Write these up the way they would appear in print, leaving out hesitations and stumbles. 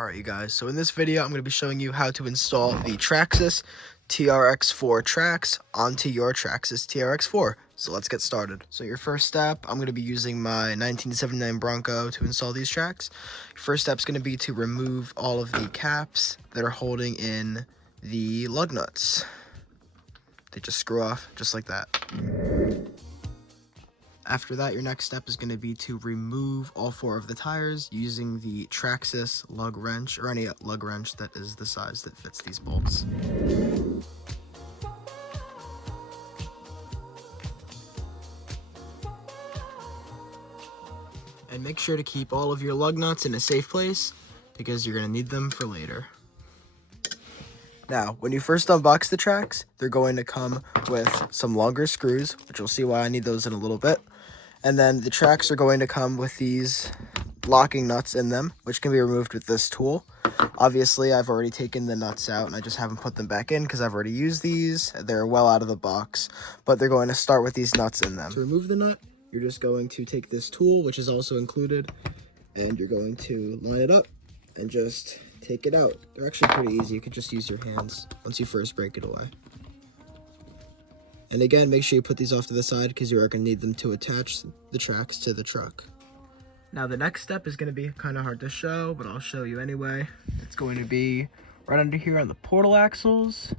Alright you guys, so in this video I'm going to be showing you how to install the Traxxas TRX4 Traxx onto your Traxxas TRX4. So let's get started. So your first step, I'm going to be using my 1979 Bronco to install these tracks. Your first step is going to be to remove all of the caps that are holding in the lug nuts. They just screw off just like that. After that, your next step is going to be to remove all 4 of the tires using the Traxxas lug wrench, or any lug wrench that is the size that fits these bolts. And make sure to keep all of your lug nuts in a safe place because you're going to need them for later. Now, when you first unbox the Traxx, they're going to come with some longer screws, which you'll see why I need those in a little bit. And then the Traxx are going to come with these locking nuts in them, which can be removed with this tool. Obviously, I've already taken the nuts out and I just haven't put them back in because I've already used these. They're well out of the box, but they're going to start with these nuts in them. To remove the nut, you're just going to take this tool, which is also included, and you're going to line it up and just take it out. They're actually pretty easy. You can just use your hands once you first break it away. And again, make sure you put these off to the side because you are going to need them to attach the Traxx to the truck. Now the next step is going to be kind of hard to show, but I'll show you anyway. It's going to be right under here on the portal axles.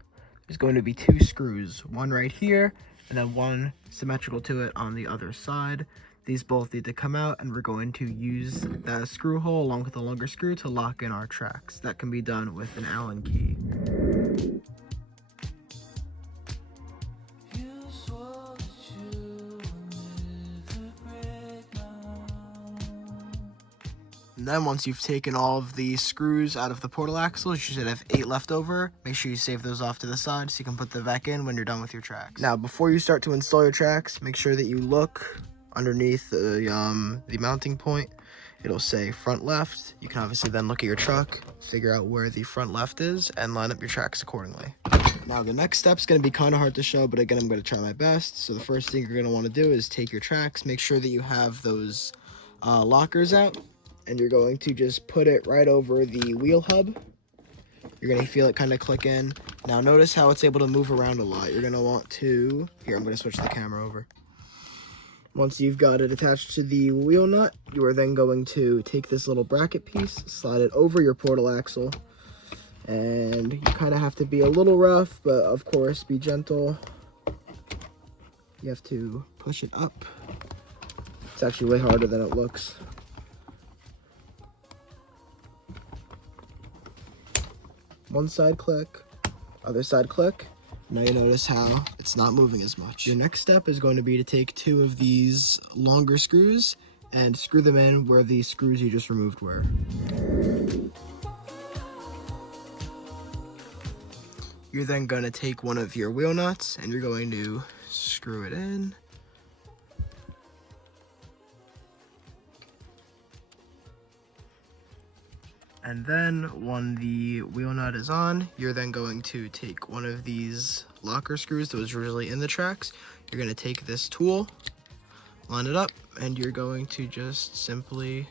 There's going to be 2 screws, one right here and then one symmetrical to it on the other side. These both need to come out, and we're going to use that screw hole along with the longer screw to lock in our Traxx. That can be done with an Allen key. And then once you've taken all of the screws out of the portal axles, you should have 8 left over. Make sure you save those off to the side so you can put them back in when you're done with your Traxx. Now, before you start to install your Traxx, make sure that you look underneath the mounting point. It'll say front left. You can obviously then look at your truck, figure out where the front left is, and line up your Traxx accordingly. Now, the next step is going to be kind of hard to show, but again, I'm going to try my best. So the first thing you're going to want to do is take your Traxx, make sure that you have those lockers out, and you're going to just put it right over the wheel hub. You're going to feel it kind of click in. Now notice how it's able to move around a lot. You're going to want to, here, I'm going to switch the camera over. Once you've got it attached to the wheel nut, you are then going to take this little bracket piece, slide it over your portal axle, and you kind of have to be a little rough, but of course be gentle. You have to push it up. It's actually way harder than it looks. One side click, other side click. Now you notice how it's not moving as much. Your next step is going to be to take 2 of these longer screws and screw them in where the screws you just removed were. You're then going to take one of your wheel nuts and you're going to screw it in. And then when the wheel nut is on, you're then going to take one of these locker screws that was originally in the Traxx. You're going to take this tool, line it up, and you're going to just simply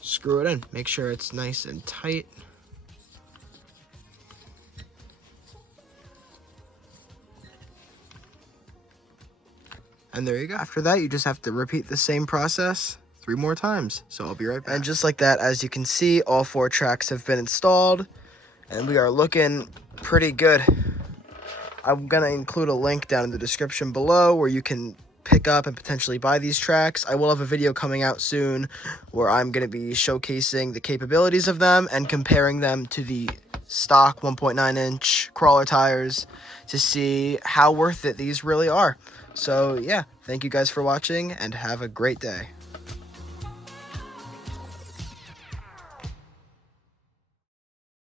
screw it in. Make sure it's nice and tight. And there you go. After that, you just have to repeat the same process 3 more times. So I'll be right back. And just like that, as you can see, all 4 Traxx have been installed and we are looking pretty good. I'm gonna include a link down in the description below where you can pick up and potentially buy these Traxx. I will have a video coming out soon where I'm gonna be showcasing the capabilities of them and comparing them to the stock 1.9-inch crawler tires to see how worth it these really are. So yeah, thank you guys for watching and have a great day.